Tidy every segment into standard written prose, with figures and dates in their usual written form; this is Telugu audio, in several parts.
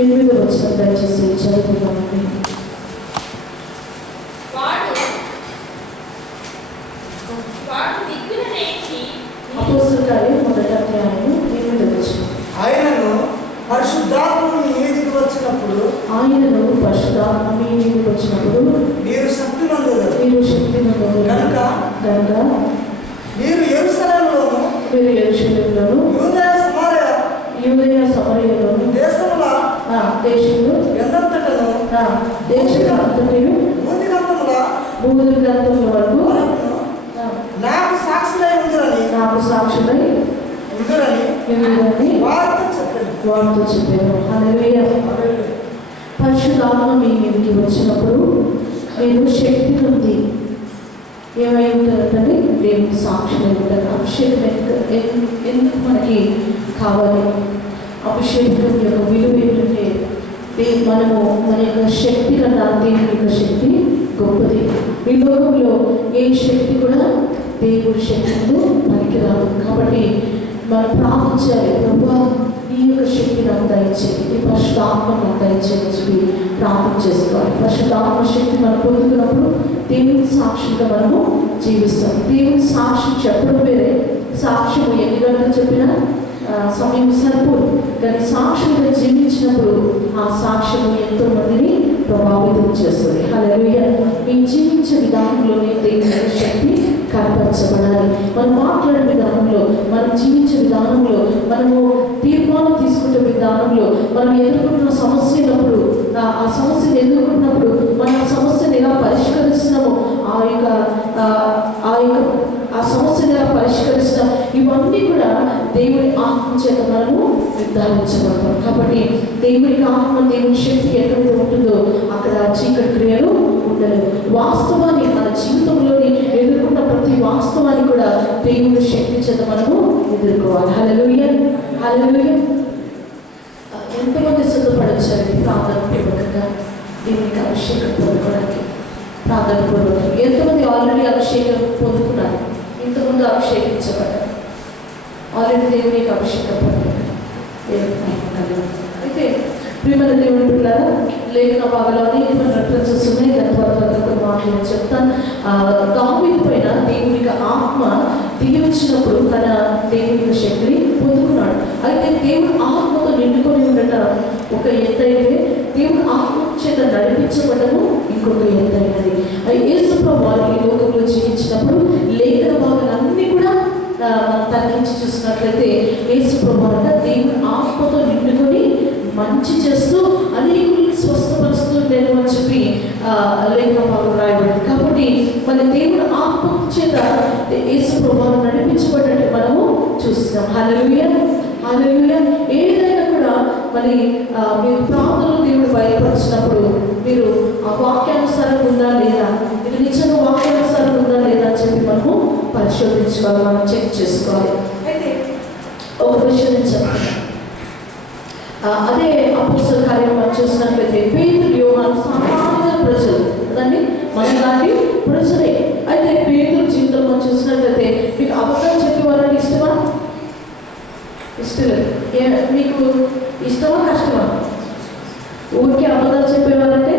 8వ వచనం దయచేసి చదువుకుందామండి. అపోస్తలుల కార్యం 1వ అధ్యాయము 8వ వచనం. ఆయనను పరిశుద్ధాత్మ మీ మీదికి వచ్చినప్పుడు మీరు శక్తి నొందుదురు. కనుక మీరు యెరూషలేములోను యూదయ సమరయలోను దేశంలో భూదిగంతముల వరకు నాకు సాక్షులై ఉండురని వారితో చెప్పాను. హల్లెలూయా. పరిశుద్ధాత్మ మీ మీదకి వచ్చినప్పుడు మీరు శక్తి ఉంది. ఏమై ఉంటారంటే దేవుని సాక్షులై ఉంటారు. అభిషేకం ఎందుకు మనకి కావాలి? అభిషేకం యొక్క విలువ ఏంటంటే మనము మన యొక్క శక్తి కన్నా దేవుని యొక్క శక్తి గొప్పది. ఈ లోకంలో ఏ శక్తి కూడా దేవుడి శక్తితో పనికిరాదు. కాబట్టి మనం ప్రార్థించాలి, ప్రభువా ఈ యొక్క శక్తి నాకు దయచేయి, ఈ పరిశుద్ధాత్మ నాకు దయచేయని చెప్పి ప్రార్థన చేసుకోవాలి. పరిశుద్ధాత్మ శక్తి మనం పొందుతున్నప్పుడు దేవుని సాక్షిగా మనము జీవిస్తాం. దేవుని సాక్షి చెప్పడం వేరే, సాక్ష్యం ఎన్ని గంటలు చెప్పినా సమయం సరిపోదు. కానీ సాక్షిగా జీవించినప్పుడు ఆ సాక్ష్యము ఎంతో మందిని ప్రభావితం చేస్తుంది. హల్లెలూయా. మీ జీవించే విధానంలోనే దేవుని శక్తి కనపరచబడాలి. మనం మాట్లాడే విధానంలో, మనం జీవించే విధానంలో, మనము తీర్మానం తీసుకునే విధానంలో, మనం ఎదుర్కొంటున్న సమస్యలప్పుడు, ఆ సమస్యను ఎదుర్కొన్నప్పుడు మన సమస్యను ఎలా పరిష్కరిస్తున్నామో ఆ సమస్యను ఎలా పరిష్కరిస్తాం, ఇవన్నీ కూడా దేవుడి ఆత్మ చేత మనము నిర్ధారించబడతాం. కాబట్టి దేవుడికి ఆత్మ, దేవుని శక్తి ఎక్కడైతే ఉంటుందో అక్కడ చీకటి క్రియలు ఉండలేదు. వాస్తవాన్ని మన జీవితంలోని ఎదుర్కొన్న ప్రతి వాస్తవాన్ని కూడా దేవుని శక్తి చేత మనము ఎదుర్కోవాలి. హల్లెలూయా, హల్లెలూయా. ఎంతమంది సిద్ధపడచ్చారు ప్రార్థనపూర్వకంగా దేవునికి అభిషేకం పొందుకోవడానికి? ప్రార్థనపూర్వకంగా ఎంతమంది ఆల్రెడీ అభిషేకం పొందుకున్నారు? ఇంతకుముందు అభిషేకించబడ్డారు, ఆల్రెడీ దేవునికి అభిషేకం పొందుకున్నారు. అయితే ప్రియమైన దేవుని పిల్లలారా, లేఖన భాగంలోని కొన్ని రెఫరెన్సెస్ ఉన్నాయి. దాని తర్వాత కొన్ని మాటలు నేను చెప్తాను. దావీదు పైన దేవునికి ఆత్మ దిగి వచ్చినప్పుడు తన దేవుని శక్తిని పొందుకున్నాడు. అయితే దేవుడు ఆత్మతో నిండుకొని ఉండటం ఒక ఎత్తు అయితే, దేవుడు ఆత్మ చేత నడిపించబడము ఇంకొక ఎత్తు అయినది. యేసుప్రభువు వారు ఈ లోకంలో జీవించినప్పుడు లేఖన భాగాలన్నీ కూడా తగ్గించి చూసినట్లయితే యేసుప్రభువు దేవుడు ఆత్మతో నిండుకొని మంచి చేస్తూ అనేకుల్ని స్వస్థపరుస్తూ నేను అని చెప్పి లేఖన భాగం రాయబడింది. కాబట్టి మన దేవుడు ఆత్మ చేత యేసుప్రభువు నడిపించబడినట్టు మనము చూస్తున్నాం. హల్లెలూయా, హల్లెలూయా. ఏదైనా కూడా మరి మీరు ప్రార్థనలు దేవుడు బయలుపరిచినప్పుడు మీరు ఆ వాక్యానుసారం ఉందా లేదా, ఇది నిజంగా వాక్యానుసారం ఉందా లేదా అని చెప్పి మనము పరిశోధించుకోవాలి, మనం చెక్ చేసుకోవాలి. అయితే ఒక విషయం నేను చెప్తాను. అదే అపోస్తలుల కార్యం మనం చూసినట్లయితే పేతురు, యోహాను సామాన్య ప్రజలు కదండి, మనలాంటి ప్రజలే. అయితే పేతురు జీవితం మనం చూసినట్లయితే మీకు అబద్ధాలు చెప్పేవాళ్ళకి ఇష్టమా? ఇష్టం లేదు. మీకు ఇష్టమా కష్టమా? ఊరికే అబద్ధాలు చెప్పేవాళ్ళంటే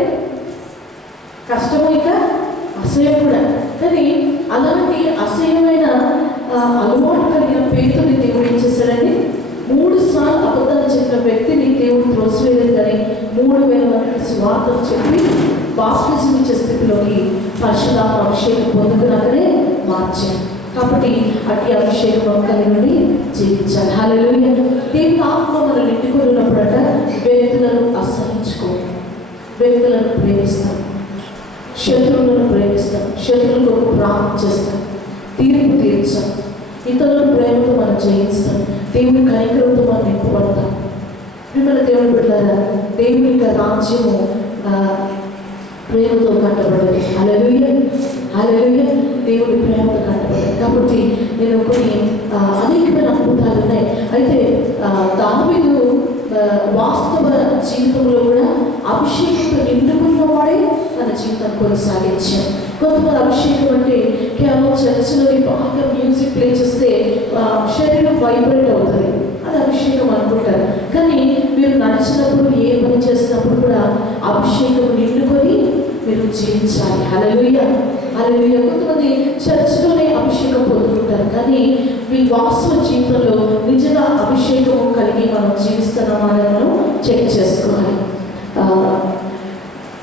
కష్టము, ఇంకా అసహ్యం కూడా. కానీ అలాంటి అసహ్యమైన అలవాటు కలిగిన పేతుని దేవుడు ఏం చేశాడండి? 3 సార్లు అబద్ధాలు చెప్పిన వ్యక్తిని దేవుడు త్రోసివేయలేదు, కానీ 3000 మందికి స్వార్థం చెప్పి బాప్తిజం ఇచ్చే స్థితిలోకి పరిశుద్ధాత్మ అభిషేకం పొందుకున్నాకనే మార్చాడు. కాబట్టి అట్టి అభిషేకం కలిగి జీవించాలి. హల్లెలూయా. దేవుని ఆత్మ మనం నిండుకొని ఉన్నప్పుడట వ్యక్తులను అసహించుకో, వ్యక్తులను ప్రేమిస్తాం, శత్రువులను ప్రేమిస్తాం, శత్రువులకు ప్రార్థన చేస్తాం, తీర్పు తీర్చాం, ఇతరుల ప్రేమతో మనం జయిస్తాం, దేవుని కనికరంతో మనం నింపబడతాం. మిమ్మల్ని దేవుని బిడ్డలారా, దేవుని యొక్క రాజ్యము ప్రేమతో కట్టబడ్డది. హల్లెలూయా, హల్లెలూయా. దేవుడి ప్రేమతో కట్టబడ్డది. కాబట్టి నేను కొన్ని అనేకమైన అద్భుతాలు ఉన్నాయి. అయితే దావీదు వాస్తవ జీవితంలో కూడా అభిషేకంతో నిండుకున్న వాడే తన జీవితాన్ని కొనసాగించాడు. కొంతమంది అభిషేకం అంటే కేవలం చర్చలోని బాగా మ్యూజిక్ ప్లే చేస్తే శరీరం వైబ్రేట్ అవుతుంది, అది అభిషేకం అనుకుంటారు. కానీ మీరు నడిచినప్పుడు, ఏ పని చేసినప్పుడు కూడా అభిషేకం నిండుకొని మీరు జీవించాలి. హల్లెలూయా, హల్లెలూయా. కొంతమంది చర్చిలోనే అభిషేకం పొందుకుంటారు, కానీ మీ వాస్తవ జీవితంలో నిజంగా అభిషేకం కలిగి మనం జీవిస్తున్నామా అని మనం చెక్ చేసుకోవాలి.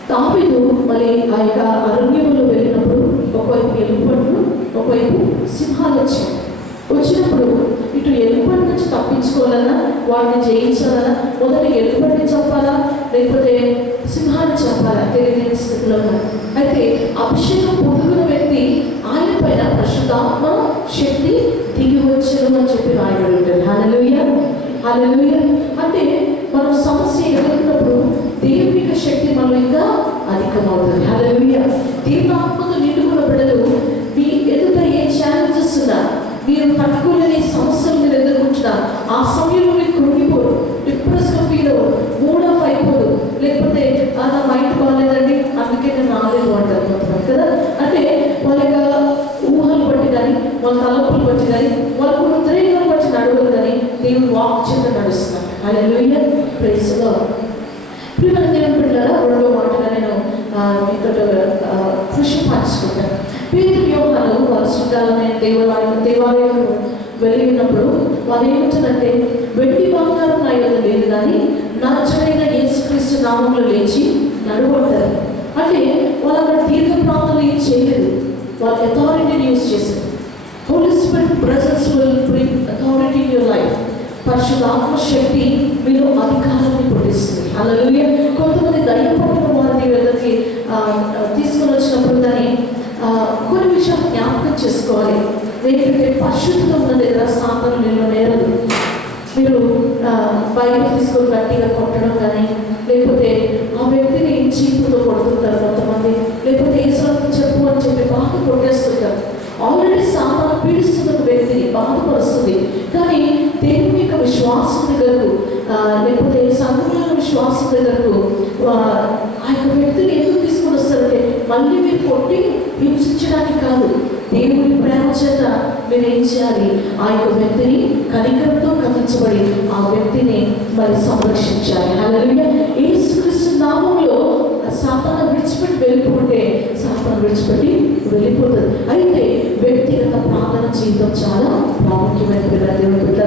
దావీదు మళ్ళీ ఆ యొక్క అరణ్యంలో వెళ్ళినప్పుడు ఒకవైపు ఎలుపట్లు, ఒకవైపు సింహాలు వచ్చినప్పుడు ఇటు ఎలుపటి నుంచి తప్పించుకోవాలన్నా, వాటిని జయించాలన్నా మొదట ఎలుపటిని చంపాలా లేకపోతే సింహాన్ని చంపాలా తెలియని స్థితిలో ఉన్నారు. అయితే అభిషేకం పొందుకున్న వ్యక్తి ఆయన పైన పరిశుద్ధాత్మ శక్తి దిగి వచ్చను అని చెప్పి రాయబడి ఉంటారు. హల్లెలూయా, హల్లెలూయా. అంటే మనం సమస్య ఎదుర్కొన్నప్పుడు దేవుని యొక్క శక్తి మనం ఇంకా అధికమవుతుంది. హల్లెలూయా. దేవుని ఆత్మతో నిండుకున్న బిడ్డలు మీ ఎదుట ఏ ఛాలెంజెస్ ఉన్నా, మీరు తట్టుకోలేని సమస్యలు మీరు ఎదుర్కొంటున్నా, ఆ సమయంలో మీరు కృంగిపోరు, డిప్రెస్గా ఫీల్ అవ్వరు, మూడ్ ఆఫ్ అయిపోదు, లేకపోతే నా మైండ్ బాగాలేదండి అందుకే నేను రాలేదు అంటారు కొంతమంది కదా. అంటే వాళ్ళ యొక్క ఊహలు బట్టి కానీ, వాళ్ళ తలపులు బట్టి కానీ, వాళ్ళకు ఉద్రేకాలు బట్టి నడవరు, కానీ దేవుని వాక్ చేత నడుస్తారు. హల్లెలూయా, ప్రైజ్ ది లార్డ్. ప్రియమైన దేవుని బిడ్డలారా, రెండో మాటగా నేను మీతో కృషి పంచుకుంటాను. పేతురు యోహాను వారు శుద్ధాలనే దేవాలయం వెళ్ళి ఉన్నప్పుడు వాళ్ళు ఏమిటంటే, వెండి బంగారం నా యొద్ద లేదు, కానీ నజరేయుడైన యేసుక్రీస్తు నామములో లేచి నడువంటారు. అంటే వాళ్ళు అక్కడ దీర్ఘ ప్రార్థన ఏం చేయలేదు, వాళ్ళ అథారిటీని యూజ్ చేశారు. Holy Spirit presence will bring authority in your life. పరిశుద్ధాత్మ శక్తి మీరు అధికారాన్ని పుట్టిస్తుంది. హల్లెలూయా. కొంతమంది దయ్యపట్టిన వారిని వీళ్ళకి తీసుకొని వచ్చినప్పుడు దాన్ని కొన్ని విషయాలు జ్ఞాపకం చేసుకోవాలి. ఏంటంటే పరిశుద్ధత ఉన్న దగ్గర సాతాను నిలవనేరదు. మీరు బైబిల్ తీసుకొని గట్టిగా కొట్టడం కానీ, లేకపోతే ఆ వ్యక్తిని చీపుతో కొడుతుంటారు కొంతమంది, లేకపోతే ఏసుని చెప్పు అని చెప్పి బాగా కొట్టేస్తుంటారు. ఆల్రెడీ సాతాను పీడిస్తున్న వ్యక్తిని బాధపరుస్తుంది. కానీ దేవుని యొక్క విశ్వాసం దగ్గరకు, లేకపోతే సంఘంలో విశ్వాసం దగ్గరకు ఆ యొక్క వ్యక్తిని ఎందుకు తీసుకొని వస్తారంటే, మళ్ళీ మీరు కొట్టి హింసించడానికి కాదు, దేవుని ప్రేమ చేత మీరు ఏం చేయాలి, ఆ యొక్క వ్యక్తిని కనికరంతో కథించబడి ఆ వ్యక్తిని మరి సంరక్షించాలి. హల్లెలూయా. యేసుక్రీస్తు నామములో సాతాను విడిచిపెట్టి వెళ్ళిపోతే సాతాను విడిచిపెట్టి వెళ్ళిపోతుంది. అయితే వ్యక్తిగత ప్రార్థన జీవితం చాలా ప్రాముఖ్యమైన దేవుని బిడ్డ.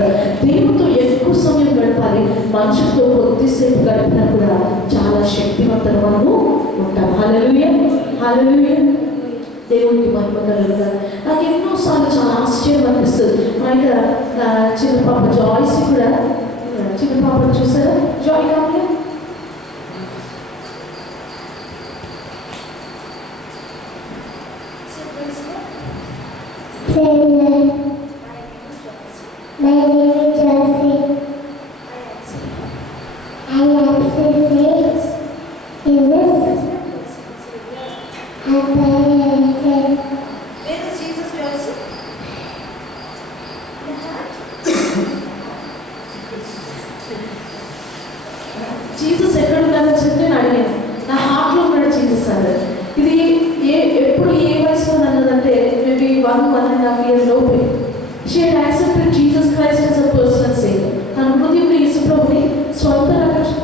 దేవునితో ఎక్కువ సమయం గడపాలి. మనుషులతో కొద్దిసేపు గడిపినా కూడా చాలా శక్తివంతంగా మనము ఉంటాం. హల్లెలూయా, హల్లెలూయా. దేవునికి మహిమ కలుగుతారు. నాకు ఎన్నోసార్లు చాలా ఆశ్చర్యం అనిపిస్తుంది. మా యొక్క చిన్న పాప జాయ్స్ కూడా, చిన్న పాపను చూసారా, జాయ్ కావాలి జీసస్ ఎక్కడ ఉన్నారని చెప్పి నేను అడిగాను. నా హార్ట్లో ఉన్నాడు జీసస్ అన్నారు. ఇది ఎప్పుడు ఏ వయసులో అన్నదంటే మేబీ 1.5 years లోపే. She had accepted Jesus Christ as a personal saviour. తన హృదయంలో యేసు ప్రభుని స్వంత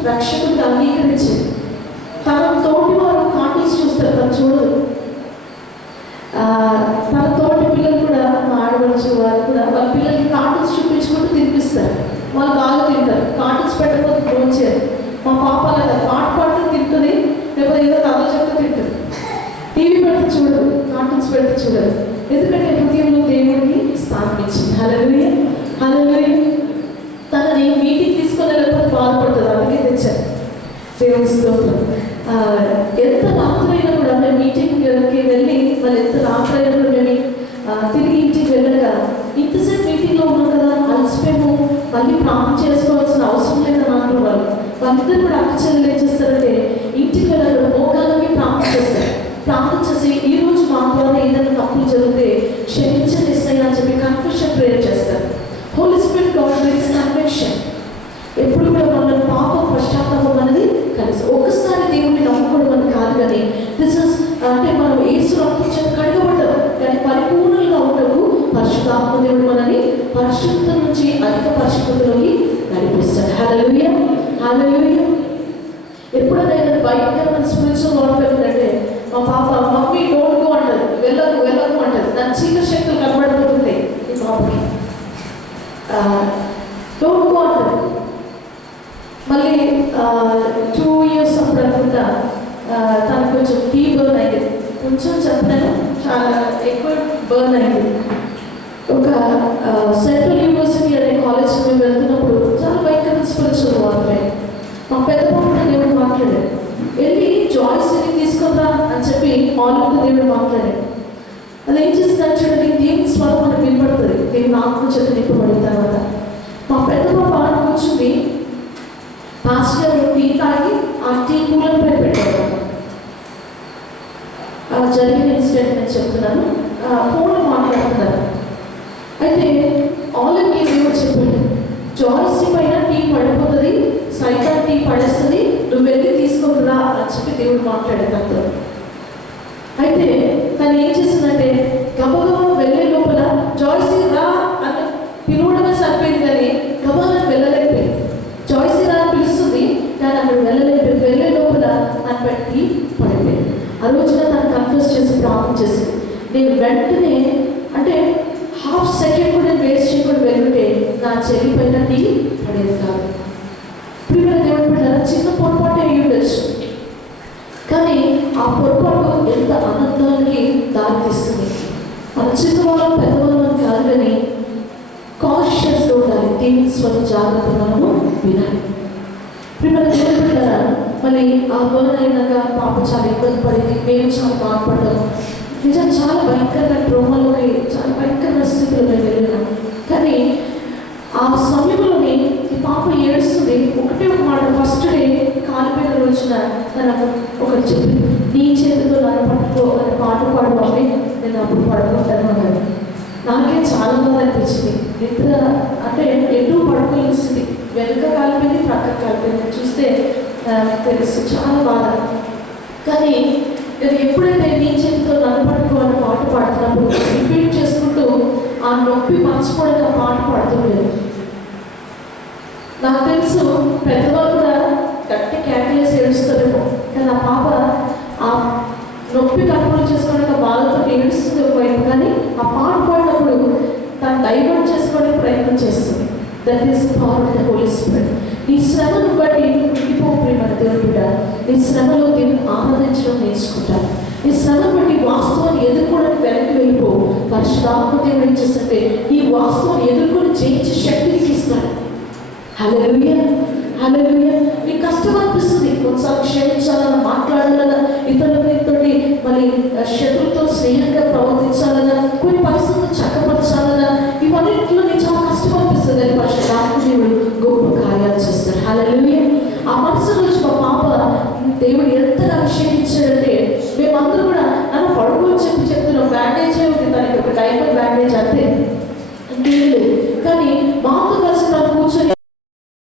రక్షకుడిగా అంగీకరించింది. తన తోటి వారు కార్టూన్స్ చూస్తారు, తను చూడదు. తన తోటి పిల్లలు కూడా, మా ఆడవచ్చు వారు కూడా వాళ్ళ పిల్లలకి కార్టూన్స్ చూపించుకుంటూ తినిపిస్తారు. వాళ్ళు బాగా తింటారు. కార్టూన్స్ పెట్టకపోతే భోంచేయాలి. మా పాప లేదా పాట పాడుతూ తింటుంది, లేకపోతే ఏదో కథ చెప్తూ తింటుంది. టీవీ పెడితే చూడదు, కార్టూన్స్ పెడితే చూడదు. ఎందుకంటే హృదయంలో దేవుడిని స్థాపించింది. హల్లెలూయా, హల్లెలూయా. తనని మీటింగ్ తీసుకొని వెళ్ళకపోతే బాధపడుతుంది, అందుకే తెచ్చారు. దేవుని స్తోత్రం. ఎంత రాత్రైనా కూడా మేము మీటింగ్కి వెళ్ళి మళ్ళీ ఎంత రాత్రైనా కూడా మేము తిరిగి ఇంటికి వెళ్ళక, ఇంతసేపు మీటింగ్లో ఉన్నాం కదా, అలసిపోయాము, మళ్ళీ ప్రార్థన చేసుకోవాల్సిన అవసరం లేదని అంటున్నారు. వాళ్ళిద్దరు కూడా అక్క చెల్లెలు ఏం చేస్తారంటే, ఇంటికి వెళ్ళారు మోకాళ్ళకి ప్రార్థన చేస్తారు. ప్రార్థన చేసి ఈ రోజు మా ద్వారా ఏదైనా తప్పులు జరిగితే క్షమించండి యేసయ్యా అని చెప్పి కన్ఫెషన్ ప్రేయర్ చేస్తారు. Holy Spirit God brings conviction. ఎప్పుడు కూడా మన పాపం పశ్చాత్తాపం అనేది కలిసి ఒక్కసారి దేవుడిని నమ్ముకోవడం అని కాదు, కానీ దిస్ ఇస్ అంటే మనం యేసు రక్తం చేత కడగబడ్డాం, కానీ పరిపూర్ణంగా ఉండకు పరిశుద్ధ పరిశుద్ధాత్మ దేవుడు మనని పరిశుద్ధ నుంచి అధిక పరిశుద్ధతలోకి నడిపిస్తాడు. హల్లెలూయా, హల్లెలూయా. ఎప్పుడైనా ఏదైనా భయంకరమైన స్పిరిచువల్ వార్ఫేర్ ఉందంటే మా పాప మమ్మీ డోంట్ గో అంటది, వెళ్ళకు వెళ్ళకు అంటది. దాని చీకటి శక్తులు కనబడిపోతుంటాయి ఈ పాపకి. డోంట్ గో అంటది. మళ్ళీ 2 years అప్పుడు అనుకుంటా తనకు కొంచెం టీ బర్న్ అయింది. కొంచెం చెప్పలేను, చాలా ఎక్కువ బర్న్ అయింది. ఒక సెంట్రల్ యూనివర్సిటీ అనే కాలేజ్కి మేము వెళ్తున్నప్పుడు చాలా భయంకరమైన స్పిరిచువల్ వార్ఫేర్. మా పెద్ద పాప దేవుడు మాట్లాడాడు, వెళ్ళి జాయ్స్ని తీసుకుందా అని చెప్పి ఆల్రెడీ దేవుడు మాట్లాడాడు. అది ఏం చేస్తుందని చూడండి, దేవుని స్వరం మనకు వినపడుతుంది దేవుని ఆత్మ చేత నింపబడిన తర్వాత. మా పెద్ద పాప కూర్చుంది, పాస్టర్ టీ తాగి ఆ టీ కూలర్ పైన పెట్టారు. జరిగిన ఇన్సిడెంట్ నేను చెప్తున్నాను. ఫోన్లో మాట్లాడుతున్నారు. అయితే ఆల్రెడీ దేవుడు చెప్పాడు, జాయ్స్ పైన టీ పడిపోతుంది, సైతం టీ పడేస్తుంది, నువ్వు వెళ్ళి తీసుకుంటురా అని చెప్పి దేవుడు మాట్లాడే తనతో. అయితే తను ఏం చేసిందంటే గబగబా వెళ్ళే లోపల జాయ్సీ రా అని పిలువడమే సరిపోయింది, కానీ గబాలను వెళ్ళలేకపోయింది. జాయ్సీ రా అని పిలుస్తుంది కానీ అక్కడ వెళ్ళలేకపోయింది. వెళ్ళే లోపల అని పెట్టి పడిపోయింది. ఆ రోజున తను కన్ఫ్యూజ్ చేసి ప్రార్థన చేసింది. నేను వెంటనే అంటే ½ సెకండ్ కూడా వేస్ట్ చేయకుండా వెళ్ళుంటే నా చెల్లి పైన టీ పడేది కాదు. ప్రియమైన దేవుడి బిడ్డలారా, చిన్న పొరపాటు అయ్యి ఉండొచ్చు, కానీ ఆ పొరపాటు ఎంత ఆనందానికి దారితీస్తుంది. మన చిన్నవాళ్ళం పెద్దవాళ్ళం కాదు, కానీ కాన్షియస్గా ఉండాలి. దేవుని స్వరం జాగ్రత్త మనము వినాలి. ప్రియమైన దేవుడి బిడ్డలారా, మళ్ళీ ఆ బర్న్ అయినాక పాప చాలా ఇబ్బంది పడింది, మేము చాలా బాధపడ్డాము. నిజం చాలా భయంకరమైన ట్రోమాలోకి, చాలా భయంకరమైన స్థితిలో మేము వెళ్ళినాం. కానీ ఆ సమయంలోనే ఈ పాప ఏడుస్తుంది. ఒకటే ఒక మాట, ఫస్ట్ డే కాలిపోయిన రోజున తనకు ఒకటి చెప్పి, నీ చేతితో నన్ను పట్టుకో అని పాట పాడవాలి, నేను అప్పుడు పడుకుంటాను అన్నది. నాకే చాలా బాధ అనిపించింది. నిద్ర అంటే ఎటు పడుకోలేని స్థితి, వెనుక కాలిపోయింది, ప్రక్క కాలిపోయింది. చూస్తే తెలుసు, చాలా బాధ. కానీ నేను ఎప్పుడైతే నీ చేతితో నన్ను పట్టుకో అని పాట పాడుతున్నప్పుడు రిపీట్ చేసుకుంటూ ఆ నొప్పి మర్చిపోవడానికి ఆ పాట పాడుతుండేది. నాకు తెలుసు పెద్దవాళ్ళు కూడా గట్టి కేకలేసి ఏడుస్తారేమో, కానీ ఆ పాప ఆ నొప్పి కంట్రోల్ చేసుకోవడానికి బాధతో ఏడుస్తుంది ఒకవైపు, కానీ ఆ పాట పాడినప్పుడు తను డైవర్ట్ చేసుకోవడానికి ప్రయత్నం చేస్తుంది. That is power of the Holy Spirit. నీ శ్రమను బట్టి ఇంటిపో ప్రియమైన దేవుని బిడ్డ, నీ శ్రమలో దేవుని ఆరాధించడం నేర్చుకుంటాను. నీ శ్రమను బట్టి వాస్తవాన్ని ఎదుర్కోవడానికి వెనక్కి వెళ్ళిపో. పరిశుద్ధాత్మ దేవుడు ఏం చేస్తుంటే ఈ వాస్తవాన్ని ఎదుర్కొని జయించే శక్తిని ఇస్తాడు. హల్లెలూయా, హల్లెలూయా. నీకు కష్టం అనిపిస్తుంది, కొన్నిసార్లు క్షమించాలన్నా, మాట్లాడాలన్నా, ఇతరులతోటి మళ్ళీ శత్రువుతో స్నేహంగా ప్రవర్తించాలన్నా